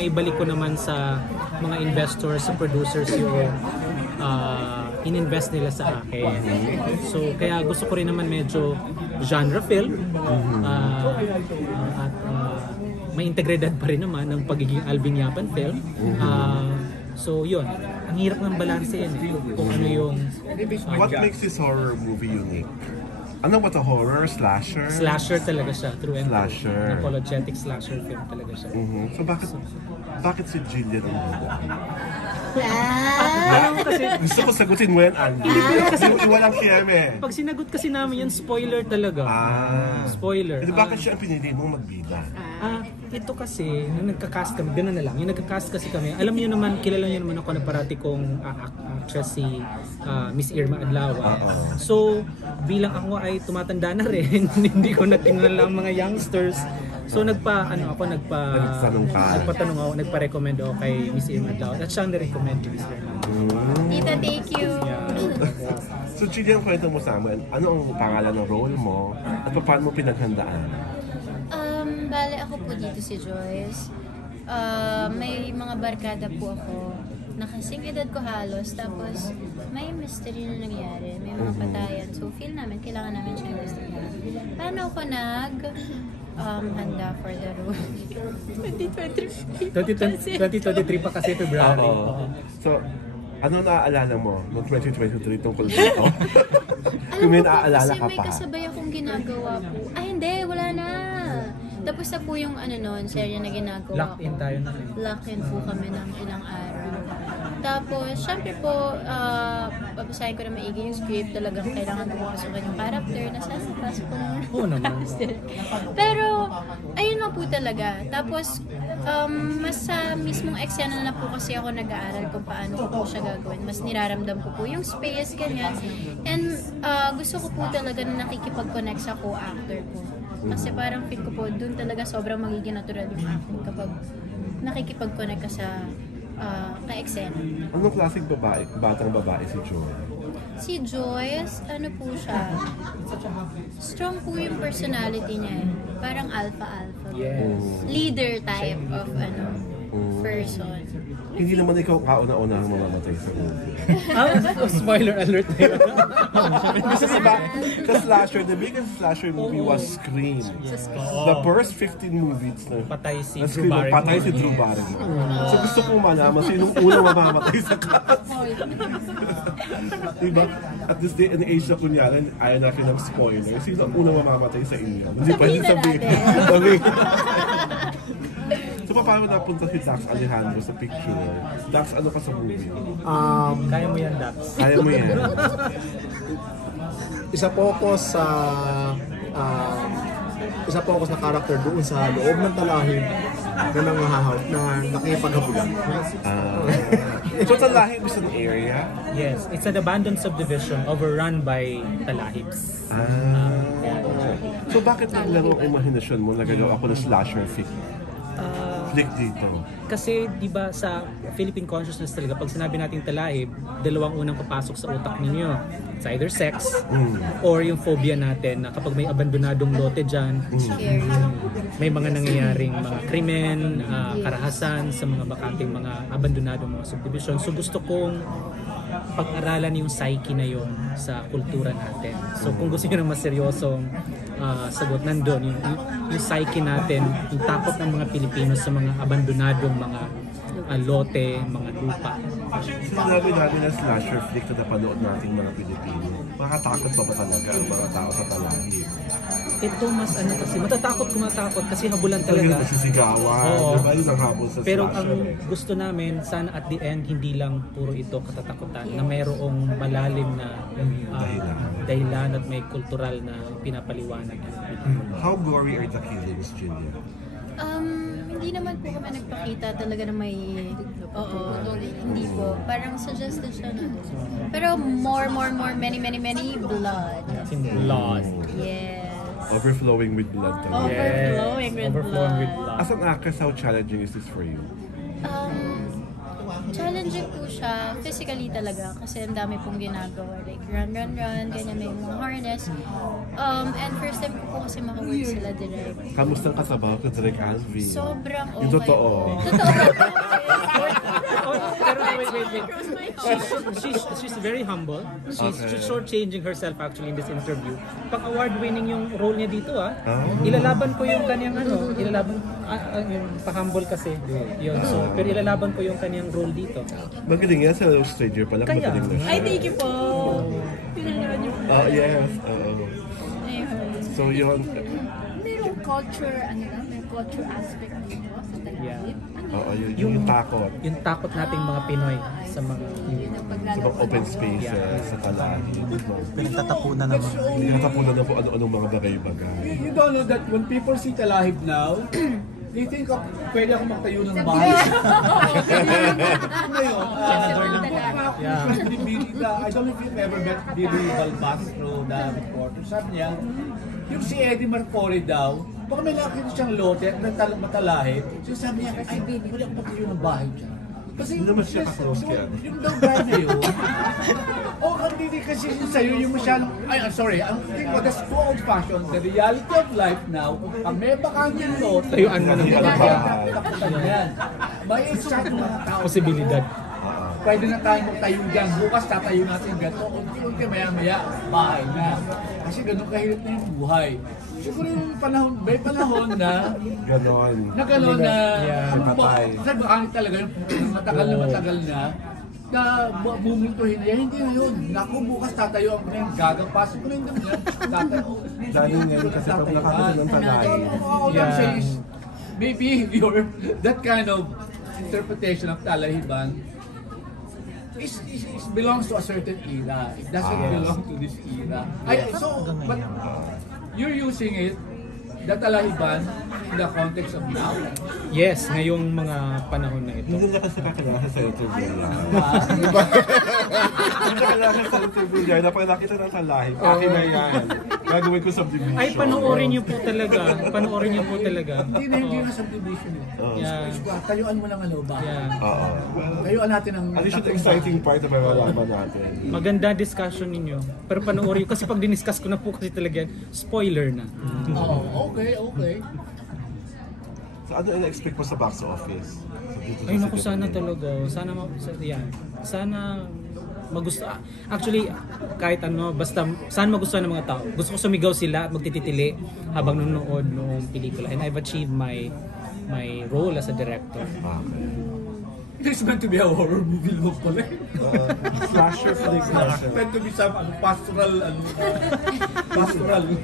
Ibalik ko naman sa mga investors, sa producers yung ininvest nila sa akin. So kaya gusto ko rin naman medyo genre film at may integridad pa rin naman ng pagiging Alvin Yapan film. So yun, ang hirap ng balanse yan kung ano yung... What makes this horror movie unique? Ano ba ito? Horror? Slasher? Slasher talaga siya, true and slasher. Apologetic slasher film talaga siya. So bakit si Jillian ang bida? Kasi Gusto ko sagutin mo yan, Andy. Iwalang kiyeme. pag sinagot kasi namin yan, spoiler talaga. Spoiler. Bakit siya ang pinili mong magbida? Ito kasi, nung nagka-cast kami, gano'n na lang, yung nagka-cast kasi kami, alam niyo naman, kilala niyo naman ako na parati kong actress si Miss Irma Adlawa. So, bilang ako ay tumatanda na rin, hindi ko natingnan lang mga youngsters. So, nagpatanong ako, nagpa-recommend ako kay Miss Irma Adlawa. At siya ang na-recommend kay Miss Irma. Tita, thank you. So, Jillian, kwento mo sa amin, ano ang pangalan ng role mo at paano mo pinaghandaan? Bale, ako po dito si Joyce. May mga barkada po ako. Nakasing edad ko halos. Tapos, may mystery na nangyari. May mga patayan. So, feel namin, kailangan namin siya investigahan. Paano ako handa for the role? 2023 pa kasi February. So, ano naaalala mo noong 2023 tungkol dito? Kung may naaalala ka pa. Kasi may kasabay akong ginagawa po. Hindi, wala na. Tapos na po yung serye na ginagawa ko. Lock in tayo na. Lock in po kami ng ilang araw. Tapos, syempre po, babasahin ko na maigi yung script. Talagang kailangan ko mapasukan yung character. Nasasapas po naman. Oo naman. Pero, ayun na po talaga. Tapos, mas sa mismong eksena na po kasi ako nag-aaral kung paano ko po siya gagawin. Mas niraramdam ko po yung space, ganyan. And gusto ko po talaga na nakikipag-connect sa co-actor ko. Kasi parang feel ko po, dun talaga sobrang magiging natural yung acting kapag nakikipag-connect ka sa ka-eksena. Anong klaseng batang babae si Joy? Si Joyce, ano po siya? Strong po yung personality niya. Parang alpha-alpha. Yes. Leader type of person. Hindi naman ikaw kauna-una ang mamamatay sa movie. Spoiler alert na yun. Kasi sa slasher, the biggest slasher movie was Scream. The first 15 movies na Patay si Scream, Drew Barrymore. patay si Drew Barrymore. So gusto kong malaman sinong unang mamamatay sa cast. Diba? At this day and age na kunyari, ayaw natin ng spoiler. Sino ang unang mamamatay sa inyo? Hindi pa rin sabihin. So paano napunta si Dax Alejandro sa picture? Dax, ano ka sa movie? Kaya mo yan, Dax. Kaya mo yan. Isa po ako na character doon sa loob ng talahib na nakipaghabulan. So Talahib is an area? Yes, it's an abandoned subdivision overrun by talahibs. So bakit naglaro ang imahinasyon mo na gagawa ako ng slasher flick dito? Kasi di ba sa Philippine consciousness talaga, pag sinabi natin talahib, dalawang unang papasok sa utak ninyo. It's either sex or yung phobia natin na kapag may abandonadong lote dyan, may mga nangyayaring mga krimen, karahasan sa mga bakanting mga abandonadong mga subdivision. So gusto kong pag-aralan yung psyche na yon sa kultura natin. So kung gusto nyo ng mas seryosong sagot, nandun yung psyche natin, yung takot ng mga Pilipino sa mga abandonadong mga lote, mga lupa. Sinabi namin na slasher flick na napanood nating mga Pilipino. Makatakot pa ba talaga ang mga tao sa talahib? Ito mas kasi matakot kasi habulan talaga. Talagang nasisigawan. Oo. Diba yun ang habol sa Pero slasher? ang gusto namin, sana at the end, hindi lang puro ito katatakutan, na mayroong malalim na dahilan at may kultural na pinapaliwanag. How gory are the killings, Julia? Hindi naman po kami nagpakita talaga na may hindi po. Parang suggested siya na. Pero more, many blood. As in blood. Yes. Overflowing with blood talaga. Overflowing with blood. blood. As an actress, how challenging is this for you? challenging po siya physically talaga kasi ang dami pong ginagawa. Like run, ganyan, may mga harness. And first time ko po kasi makawork sila direct. Kamusta ang kasabaw ka Direk Alvin? Sobrang okay. Yung totoo. Totoo ba? Pero wait. She's very humble. She's shortchanging herself actually in this interview. Pag award-winning yung role niya dito ilalaban ko yung kanyang yung pa-humble kasi yun. So, pero ilalaban ko yung kanyang role dito. Magaling yan sa Stranger pala. Kaya. Magaling na siya. Ay, thank you po. Pinanood niyo po. Yes. Ayun. So yun. Merong culture, may culture aspect dito sa Tagalog. Oo, yung takot. Yung takot nating mga Pinoy sa mga Sa mga open spaces, sa talahi. Pinagtatapunan naman. Pinagtatapunan na po ano-anong mga bagay-bagay. You don't know that when people see Talahib now, they think of, pwede ako magtayo ng bahay. Ngayon, I don't know if you've ever met Bibi Balbastro, the reporter. Sabi niya, yung si Eddie Marcori daw, baka may nakita siyang lote na matalahib, so sabi niya, ay, pwede ako magtayo ng bahay dyan. Kasi Hindi naman siya ka-close kaya. yung daw guy na yun, ang hindi kasi yun sa'yo, yung masyadong, I'm sorry, ang thing ko, that's too old-fashioned. The reality of life now, pag may bakang lot, tayuan mo ng bahay. takutan yan. May exact mga tao. posibilidad. Pwede na tayo magtayo dyan. Bukas tatayo natin gato. Unti-unti maya-maya, bahay na. Kasi ganun kahirap na yung buhay. Siguro yung panahon, may panahon na Ganon. na gano'n na Patay. kasi bakang talaga yung matagal na bumuntuhin niya, hindi na yun. Naku, bukas tatayo ako na yung gagapasok ko na yung dami yan. Tatayo. Dahil ngayon kasi pag nakakita ng talahi. All I'm saying is, maybe that kind of interpretation of Talahiban is belongs to a certain era. It doesn't belong to this era. But you're using it, the Talahiban, in the context of now. Yes, ngayong mga panahon na ito. Hindi na kasi kakilala sa Senator Villar. Hindi na kakilala sa Senator Villar na pag nakita ng talahi, akin na yan. Gagawin ko subdivision. Ay, panoorin niyo po talaga. Panoorin niyo po talaga. Hindi na subdivision eh. Yeah. Tayuan mo lang ano ba? Yeah. Oo. Tayuan natin ang... At least yung exciting part na malalaman natin. Maganda discussion ninyo. Pero panoorin kasi pag diniscuss ko na po kasi talaga yan, spoiler na. Oo, okay. So ano in-expect mo sa box office? Ay naku, sana talaga. Sana magusto. Actually, kahit ano, basta sana magustuhan ng mga tao. Gusto ko sumigaw sila at magtititili habang nanonood noong pelikula. And I've achieved my role as a director. It's meant to be a horror movie look pala. Slasher flick na siya. Meant to be some pastoral story.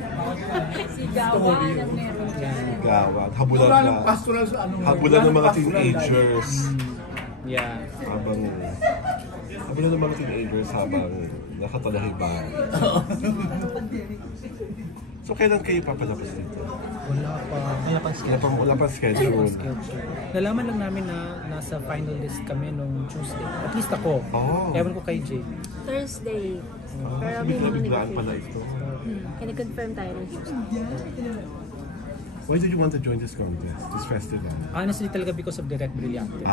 Gawat. Habulan Wala ka. nang pastoral sa ano. Habulan ng mga pastoral teenagers. Yeah. Habulan ng mga teenagers habang nakatalahiban. So kailan kayo papalabas dito? Wala pa schedule. Nalaman lang namin na nasa final list kami nung Tuesday. At least ako. Ewan ko kay Jay. Thursday. Pero may mga Biglaan pala ito. Kini-confirm tayo ng Tuesday. Why did you want to join this contest, this festival? Honestly talaga because of Direct Brillante.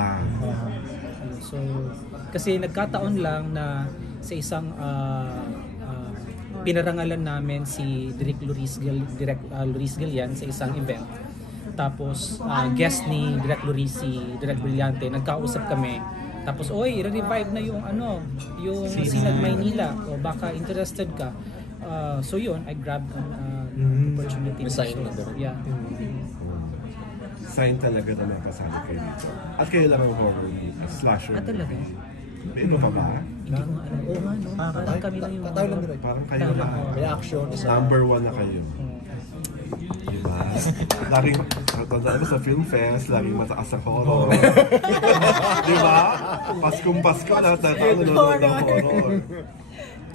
So, kasi nagkataon lang na sa isang pinarangalan namin si Direk Luis Galian sa isang event. Tapos guest ni Direk Luis, si Direk Brillante, nagkausap kami. Tapos, oy, i-revive na yung yung Sinag Maynila. O baka interested ka. So yun, I grabbed an opportunity. Yeah. Sign talaga na makasali kayo dito. At kayo lang ang horror slasher. Talaga? May iba pa ba? Hindi ko nga alam. Oo nga, no? Parang kami na yung... Tataw lang direct. Parang kayo lang. May action. Number 1 na kayo. Diba? Laging, tandaan ko sa film fest, laging mataas ang horror. Diba? Paskong Pasko, lahat na tao nanonood ng horror.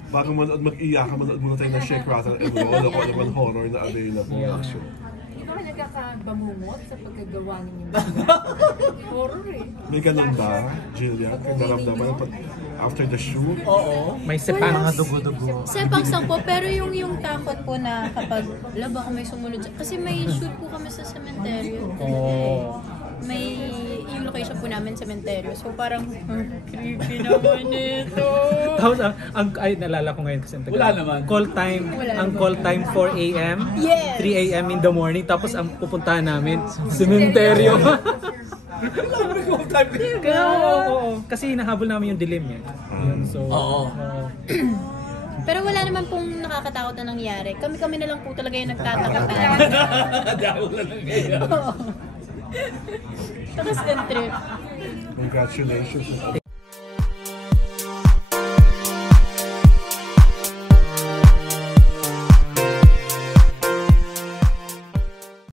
Bago mag-iyak, manood muna tayo ng Shake, Rattle, and Roll. Ako naman horror na available. Hindi ba nagkakabangungot sa pagkagawa ninyo? Horror eh. May ganun ba, Jillian? Kung naramdaman pag after the shoot? Oo. May sepang. Mga dugo-dugo. Sepangsang po, pero yung takot po na kapag, baka may sumunod. Kasi may shoot po kami sa cemetery. yung location po namin cementerio. So parang creepy naman ito. Tapos ay nalala ko ngayon kasi ang tagal. Wala naman. Call time, Wala ang naman. call time 4 a.m. Yes. 3 a.m. in the morning. Tapos ang pupuntahan namin, sementeryo. Kaya oo. Kasi hinahabol namin yung dilim eh. Yun, so, Oo. Pero wala naman pong nakakatakot na nangyari. Kami na lang po talaga yung nagtataka. Daw lang ngayon. Tapos trip. Congratulations.